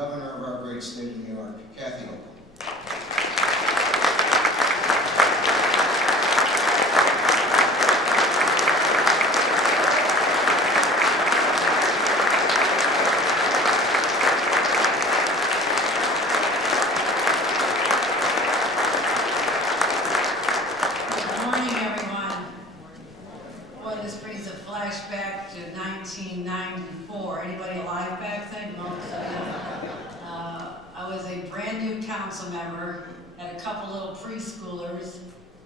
Governor of our great state of New York, Kathy Hochul. Flashback to 1994. Anybody alive back then? No. I was a brand new council member, had a couple little preschoolers,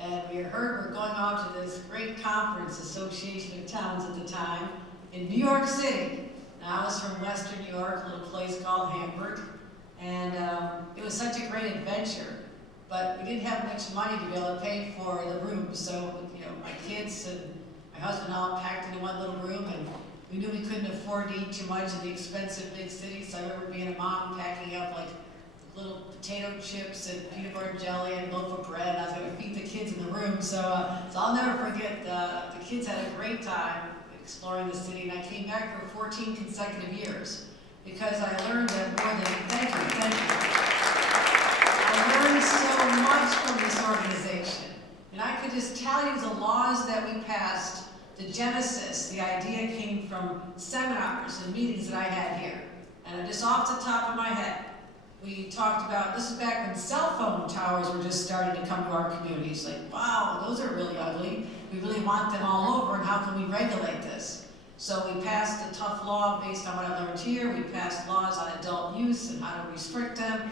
and we heard we're going off to this great conference, Association of Towns at the time, in New York City. Now, I was from Western New York, a little place called Hamburg, and it was such a great adventure. But we didn't have much money to be able to pay for the room, so my kids and my husband all packed into one little room, and we knew we couldn't afford to eat too much in the expensive big cities. So I remember being a mom packing up like little potato chips and peanut butter and jelly and a loaf of bread. I was going to feed the kids in the room. So I'll never forget, the kids had a great time exploring the city, and I came back for 14 consecutive years because I learned that more than, thank you. I learned so much from this organization. And I could just tell you the laws that we passed, the genesis, the idea came from seminars and meetings that I had here. And just off the top of my head, we talked about, this is back when cell phone towers were just starting to come to our communities. Like, wow, those are really ugly. We really want them all over, and how can we regulate this? So we passed a tough law based on what I learned here. We passed laws on adult use and how to restrict them.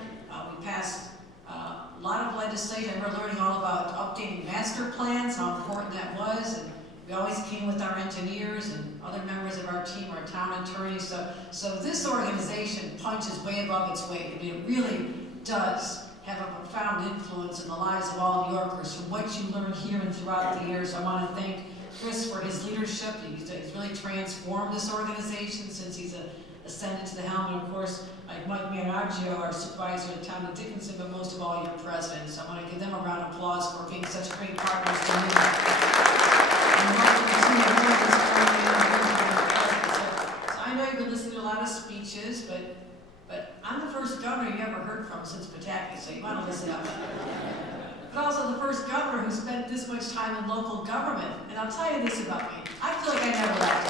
We passed a lot of legislation. I remember learning all about updating master plans, how important that was. And we always came with our engineers and other members of our team, our town attorneys. So this organization punches way above its weight. I mean, it really does have a profound influence in the lives of all New Yorkers from what you learn here and throughout the years. I want to thank Chris for his leadership. He's really transformed this organization since he's ascended to the helm. And of course, like Mike Mianaggio, our supervisor at Town of Dickinson, but most of all, your president. So I want to give them a round of applause for being such great partners to me. So I know you've been listening to a lot of speeches, but I'm the first governor you ever heard from since Pataki, so you want to listen up. But also the first governor who spent this much time in local government. And I'll tell you this about me. I feel like I never left.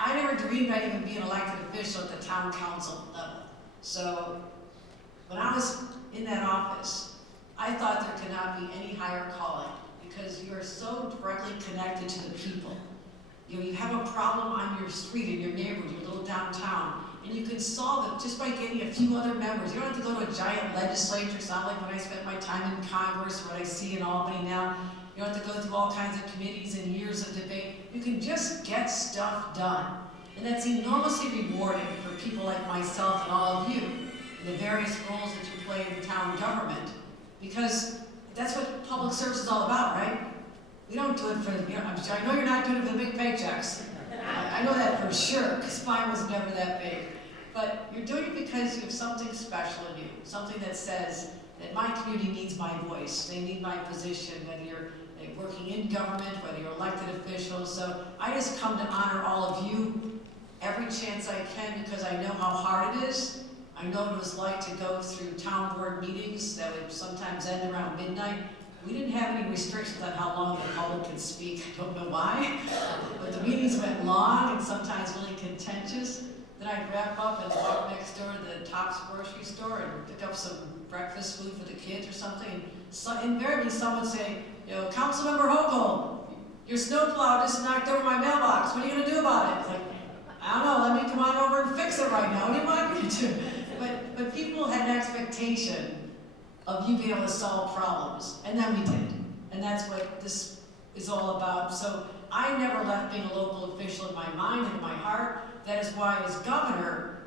I never dreamed I'd even be an elected official at the town council level. So when I was in that office, I thought there could not be any higher calling because you are so directly connected to the people. You have a problem on your street, in your neighborhood, your little downtown, and you can solve it just by getting a few other members. You don't have to go to a giant legislature. It's not like when I spent my time in Congress or what I see in Albany now. You don't have to go through all kinds of committees and years of debate. You can just get stuff done. And that's enormously rewarding for people like myself and all of you in the various roles that you play in the town government. Because that's what public service is all about, right? We don't do it for, I know you're not doing it for the big paychecks. I know that for sure, because mine was never that big. But you're doing it because you have something special in you, something that says that my community needs my voice, they need my position, whether you're working in government, whether you're elected officials. So I just come to honor all of you every chance I can because I know how hard it is. I know what it was like to go through town board meetings that would sometimes end around midnight. We didn't have any restrictions on how long the public could speak. I don't know why, but the meetings went long and sometimes really contentious. Then I'd wrap up and walk next door to the Tops grocery store and pick up some breakfast food for the kids or something. And so invariably someone would say, Councilmember Hochul, your snowplow just knocked over my mailbox. What are you going to do about it? It's like, I don't know, let me come on over and fix it right now. What do you want me to do? But people had an expectation of you being able to solve problems, and then we did. And that's what this is all about. So I never left being a local official in my mind and in my heart. That is why, as governor,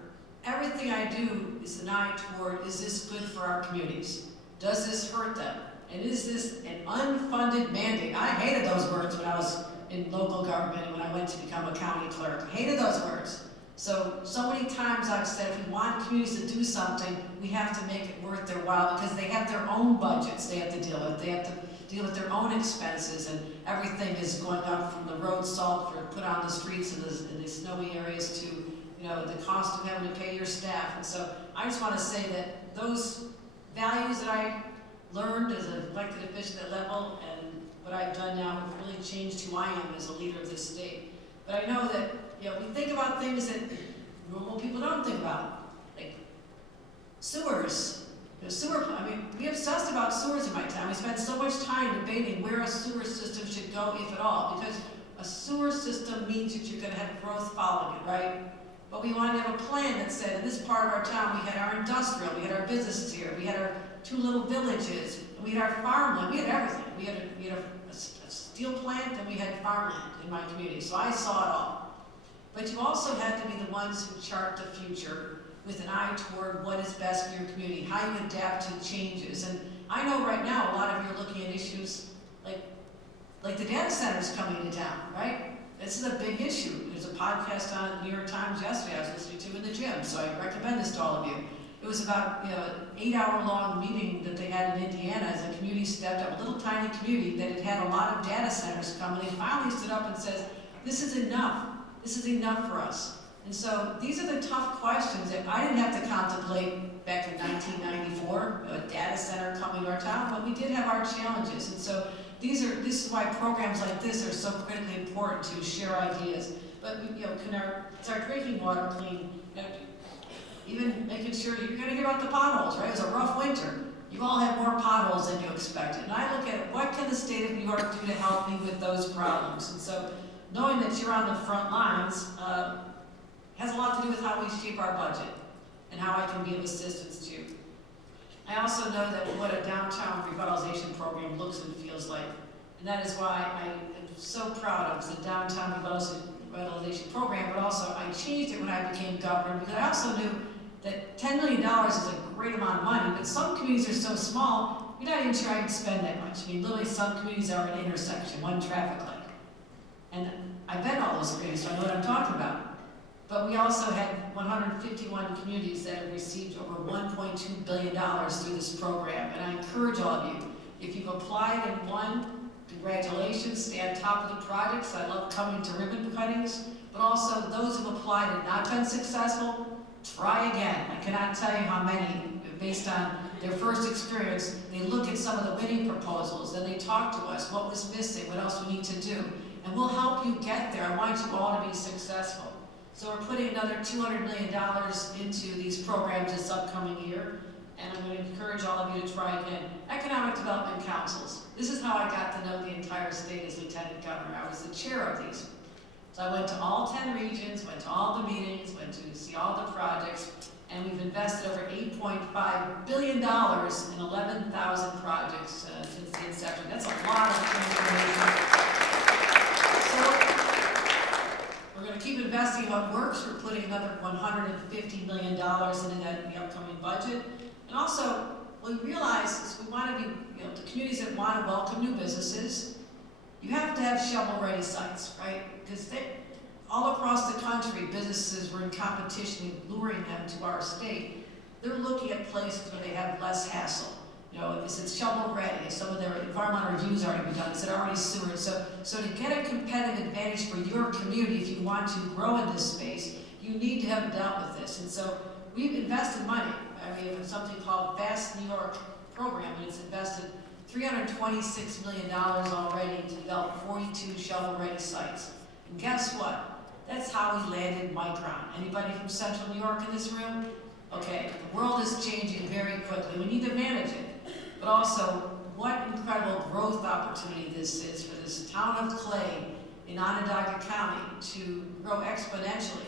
everything I do is an eye toward, is this good for our communities? Does this hurt them? And is this an unfunded mandate? I hated those words when I was in local government and when I went to become a county clerk. I hated those words. So many times I've said, if we want communities to do something, we have to make it worth their while because they have their own budgets they have to deal with. They have to deal with their own expenses, and everything is going up from the road salt for put on the streets in the snowy areas to the cost of having to pay your staff. And so I just want to say that those values that I learned as an elected official at that level and what I've done now have really changed who I am as a leader of this state. But I know that, we think about things that normal people don't think about, like sewers. We obsessed about sewers in my town. We spent so much time debating where a sewer system should go, if at all, because a sewer system means that you're going to have growth following it, right? But we wanted to have a plan that said, in this part of our town, we had our industrial, we had our businesses here, we had our 2 little villages, and we had our farmland, we had everything. We had a steel plant, and we had farmland in my community, so I saw it all. But you also had to be the ones who chart the future with an eye toward what is best for your community, how you adapt to changes. And I know right now a lot of you are looking at issues like the data centers coming into town, right? This is a big issue. There's a podcast on the New York Times yesterday I was listening to in the gym, so I recommend this to all of you. It was about an 8-hour-long meeting that they had in Indiana as the community stepped up, a little tiny community that had a lot of data centers coming. They finally stood up and said, this is enough. This is enough for us. And so these are the tough questions that I didn't have to contemplate back in 1994, a data center coming to our town, but we did have our challenges. And so this is why programs like this are so critically important to share ideas. But is our drinking water clean? Even making sure you're going to hear about the potholes, right? It was a rough winter. You all had more potholes than you expected. And I look at what can the state of New York do to help me with those problems? And so knowing that you're on the front lines has a lot to do with how we shape our budget and how I can be of assistance to you. I also know that what a downtown revitalization program looks and feels like. And that is why I am so proud of the downtown revitalization program, but also I changed it when I became governor because I also knew that $10 million is a great amount of money, but some communities are so small, you're not even sure I can spend that much. I mean, literally some communities are an intersection, one traffic light. And I've been all those communities, so I know what I'm talking about. But we also had 151 communities that have received over $1.2 billion through this program. And I encourage all of you, if you've applied and won, congratulations, stay on top of the projects. I love coming to ribbon cuttings. But also those who've applied and not been successful, try again. I cannot tell you how many, based on their first experience, they look at some of the winning proposals, then they talk to us, what was missing, what else we need to do. And we'll help you get there. I want you all to be successful. So we're putting another $200 million into these programs this upcoming year, and I'm going to encourage all of you to try again. Economic Development Councils. This is how I got to know the entire state as Lieutenant Governor. I was the chair of these. So I went to all 10 regions, went to all the meetings, went to see all the projects, and we've invested over $8.5 billion in 11,000 projects since the inception. That's a lot of transformation. We're going to keep investing in what works. We're putting another $150 million into that in the upcoming budget. And also, what we realize is we want to be, the communities that want to welcome new businesses, you have to have shovel-ready sites, right? Because all across the country, businesses were in competition with luring them to our state. They're looking at places where they have less hassle. Is it shovel ready? Some of their environmental reviews already been done. Is it already sewered? So to get a competitive advantage for your community, if you want to grow in this space, you need to have dealt with this. And so we've invested money. We have something called Fast New York program, and it's invested $326 million already to develop 42 shovel-ready sites. And guess what? That's how we landed Micron. Anybody from Central New York in this room? Okay, the world is changing very quickly. We need to manage it. But also, what incredible growth opportunity this is for this town of Clay in Onondaga County to grow exponentially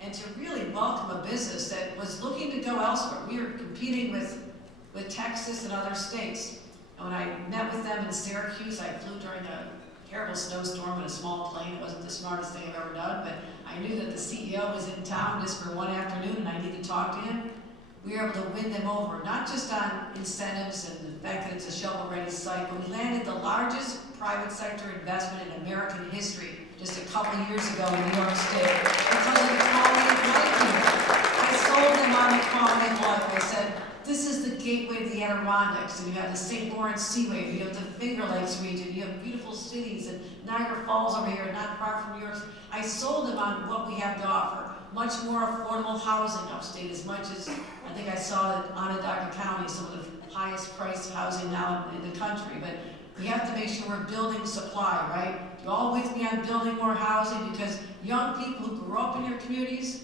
and to really welcome a business that was looking to go elsewhere. We are competing with Texas and other states. And when I met with them in Syracuse, I flew during a terrible snowstorm in a small plane. It wasn't the smartest thing I've ever done, but I knew that the CEO was in town just for one afternoon and I needed to talk to him. We were able to win them over, not just on incentives and the fact that it's a shovel-ready site, but we landed the largest private sector investment in American history just a couple of years ago in New York State because of the quality of life here. I sold them on the quality of life. I said, this is the gateway to the Adirondacks, and you have the St. Lawrence Seaway, you have the Finger Lakes region, you have beautiful cities, and Niagara Falls over here, not far from New York. I sold them on what we have to offer. much more affordable housing upstate, as much as, I think I saw that Onondaga County, some of the highest priced housing now in the country, but we have to make sure we're building supply, right? You all with me on building more housing? Because young people who grew up in your communities,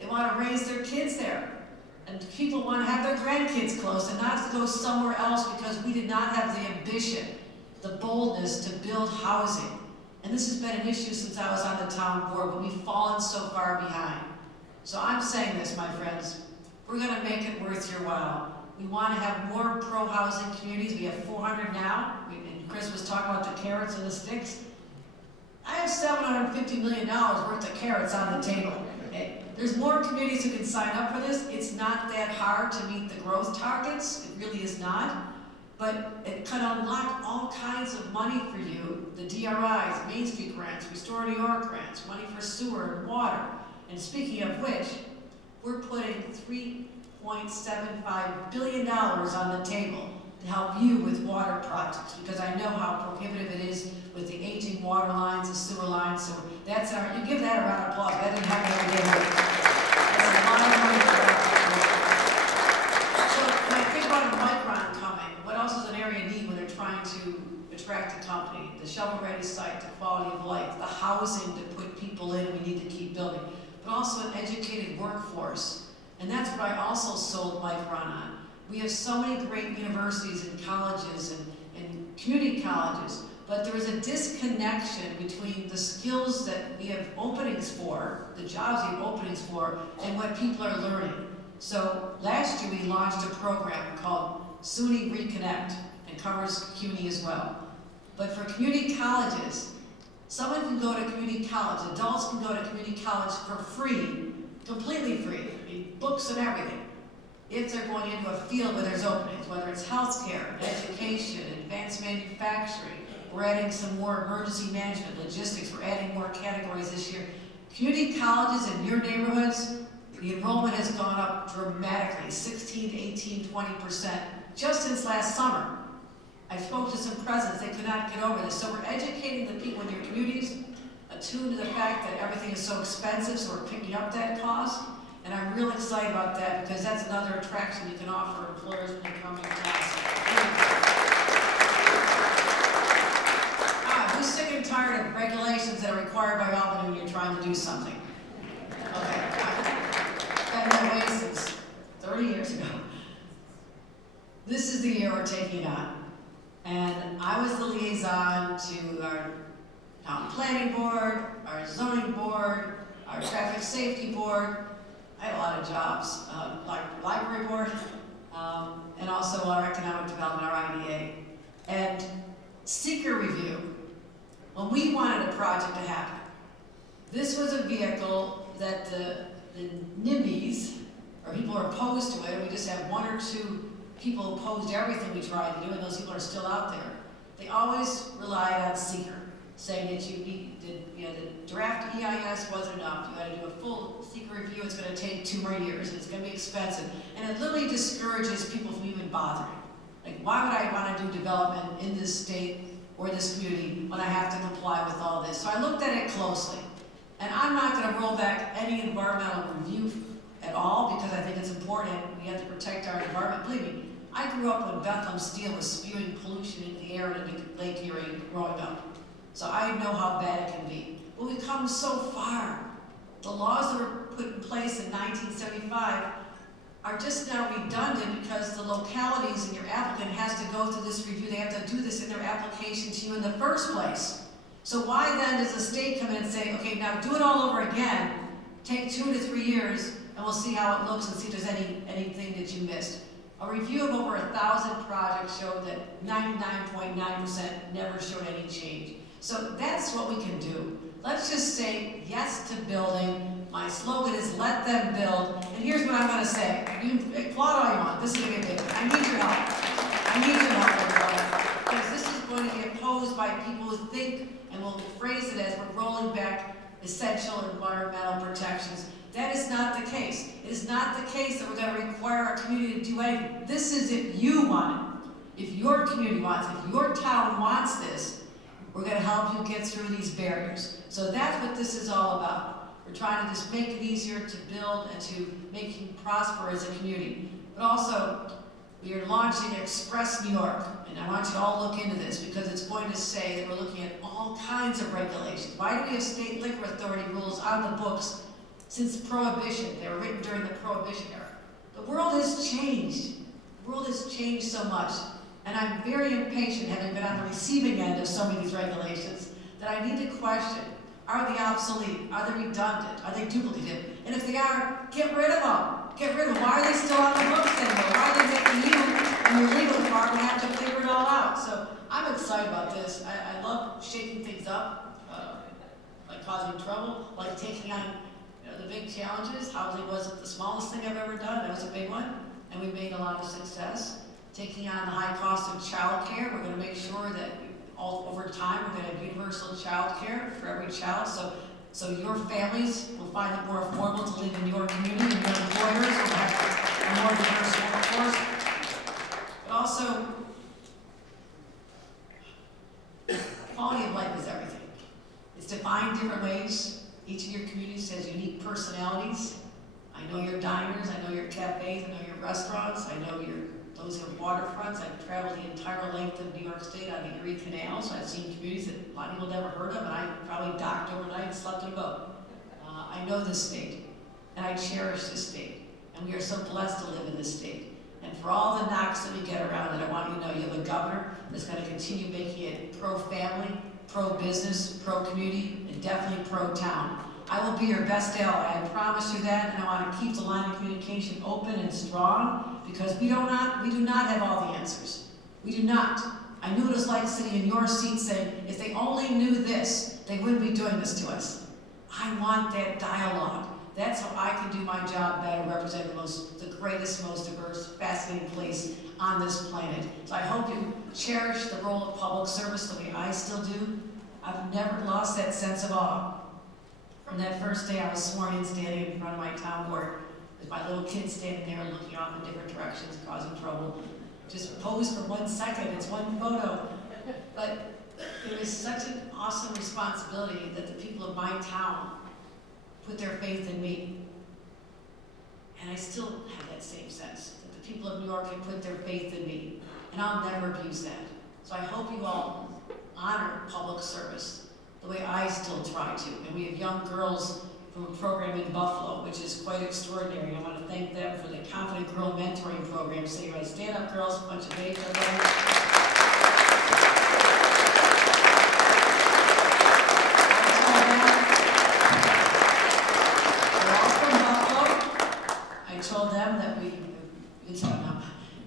they want to raise their kids there. And people want to have their grandkids close and not to go somewhere else because we did not have the ambition, the boldness to build housing. And this has been an issue since I was on the town board, but we've fallen so far behind. So I'm saying this, my friends, we're going to make it worth your while. We want to have more pro-housing communities. We have 400 now. And Chris was talking about the carrots and the sticks. I have $750 million worth of carrots on the table. Okay? There's more communities who can sign up for this. It's not that hard to meet the growth targets. It really is not. But it can unlock all kinds of money for you. The DRIs, Main Street grants, Restore New York grants, money for sewer and water. And speaking of which, we're putting $3.75 billion on the table to help you with water projects, because I know how prohibitive it is with the aging water lines, the sewer lines. So that's you give that a round of applause. That didn't happen every day. That's a lot of money for that. So when I think about a Micron coming, what else is an area need when they're trying to attract a company? The shovel-ready site, the quality of life, the housing to put people in, we need to keep building, but also an educated workforce. And that's what I also sold Micron on. We have so many great universities and colleges and community colleges, but there is a disconnection between the skills that we have openings for, the jobs we have openings for, and what people are learning. So last year we launched a program called SUNY Reconnect, and covers CUNY as well. But for community colleges, someone can go to community college, adults can go to community college for free, completely free, I mean, books and everything, if they're going into a field where there's openings, whether it's healthcare, education, advanced manufacturing. We're adding some more emergency management, logistics. We're adding more categories this year. Community colleges in your neighborhoods, the enrollment has gone up dramatically, 16, 18, 20%, just since last summer. I spoke to some presidents, they could not get over this. So we're educating the people in your communities, attuned to the fact that everything is so expensive, so we're picking up that cost. And I'm real excited about that because that's another attraction you can offer employers when they come to your class. Who's sick and tired of regulations that are required by Albany when you're trying to do something? Okay, been that way since 30 years ago. This is the year we're taking it on. And I was the liaison to our town planning board, our zoning board, our traffic safety board. I had a lot of jobs, like library board, and also our economic development, our IDA. And seeker review, when we wanted a project to happen, this was a vehicle that the NIMBYs, or people who are opposed to it, and we just have one or two people who opposed everything we tried to do, and those people are still out there. They always relied on seeker, saying that the draft EIS wasn't enough. You got to do a full seeker review. It's going to take 2 more years. It's going to be expensive, and it literally discourages people from even bothering. Like, why would I want to do development in this state or this community when I have to comply with all this? So I looked at it closely, and I'm not going to roll back any environmental review at all because I think it's important. We have to protect our environment. Believe me, I grew up when Bethlehem Steel was spewing pollution into the air in Lake Erie growing up. So I know how bad it can be. But we've come so far. The laws that were put in place in 1975 are just now redundant because the localities and your applicant has to go through this review. They have to do this in their application to you in the first place. So why then does the state come in and say, okay, now do it all over again, take 2 to 3 years, and we'll see how it looks and see if there's anything that you missed. A review of over 1,000 projects showed that 99.9% never showed any change. So that's what we can do. Let's just say yes to building. My slogan is let them build. And here's what I'm going to say. You applaud all you want. This is going to be big. I need your help. I need your help, everybody. Because this is going to be opposed by people who think, and will phrase it as we're rolling back essential environmental protections. That is not the case. It is not the case that we're going to require our community to do anything. This is if you want it. If your community wants it. If your town wants this, we're going to help you get through these barriers. So that's what this is all about. We're trying to just make it easier to build and to make you prosper as a community. But also, we are launching Express New York, and I want you to all look into this because it's going to say that we're looking at all kinds of regulations. Why do we have state liquor authority rules on the books since Prohibition? They were written during the Prohibition era. The world has changed. The world has changed so much, and I'm very impatient, having been on the receiving end of so many of these regulations, that I need to question, are they obsolete? Are they redundant? Are they duplicative? And if they are, get rid of them. Get rid of them. Why are they still on the books anymore? Why are they making you and your legal department have to figure it all out? So I'm excited about this. I love shaking things up, like causing trouble, like taking on the big challenges. Housing wasn't the smallest thing I've ever done. That was a big one, and we made a lot of success. Taking on the high cost of child care, we're going to make sure that over time we're going to have universal child care for every child. So your families will find it more affordable to live in your community, and your employers will have a more diverse workforce. But also, quality of life is everything. It's defined different ways. Each of your communities has unique personalities. I know your diners, I know your cafes, I know your restaurants, I know those who have waterfronts. I've traveled the entire length of New York State on the Erie Canal, so I've seen communities that a lot of people never heard of, and I probably docked overnight and slept in a boat. I know this state, and I cherish this state, and we are so blessed to live in this state. And for all the knocks that we get around it, I want you to know you have a governor that's going to continue making it pro-family, pro-business, pro-community, and definitely pro-town. I will be your best ally, I promise you that, and I want to keep the line of communication open and strong, because we do not have all the answers. We do not. I knew what it was like sitting in your seat saying, if they only knew this, they wouldn't be doing this to us. I want that dialogue. That's how I can do my job better, represent the greatest, most diverse, fascinating place on this planet. So I hope you cherish the role of public service the way I still do. I've never lost that sense of awe. From that first day I was sworn in, standing in front of my town board, with my little kid standing there looking off in different directions, causing trouble. Just pose for 1 second, it's one photo. But it was such an awesome responsibility that the people of my town put their faith in me. And I still have that same sense, that the people of New York have put their faith in me. And I'll never abuse that. So I hope you all honor public service the way I still try to. And we have young girls from a program in Buffalo, which is quite extraordinary. I want to thank them for the Confident Girl Mentoring Program. So you guys stand up, girls, a bunch of babes up there. They're all from Buffalo. I told them that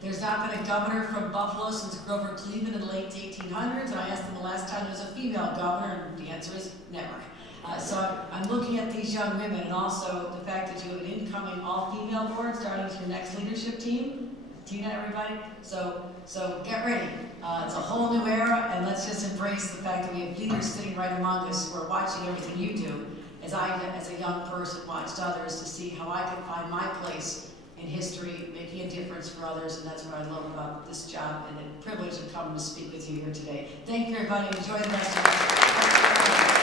there's not been a governor from Buffalo since Grover Cleveland in the late 1800s, and I asked them the last time there was a female governor, and the answer is never. So I'm looking at these young women, and also the fact that you have an incoming all-female board starting with your next leadership team. Tina, everybody. So get ready. It's a whole new era, and let's just embrace the fact that we have leaders sitting right among us who are watching everything you do, as I, as a young person, watched others to see how I can find my place in history, making a difference for others, and that's what I love about this job and the privilege of coming to speak with you here today. Thank you, everybody. Enjoy the rest of it.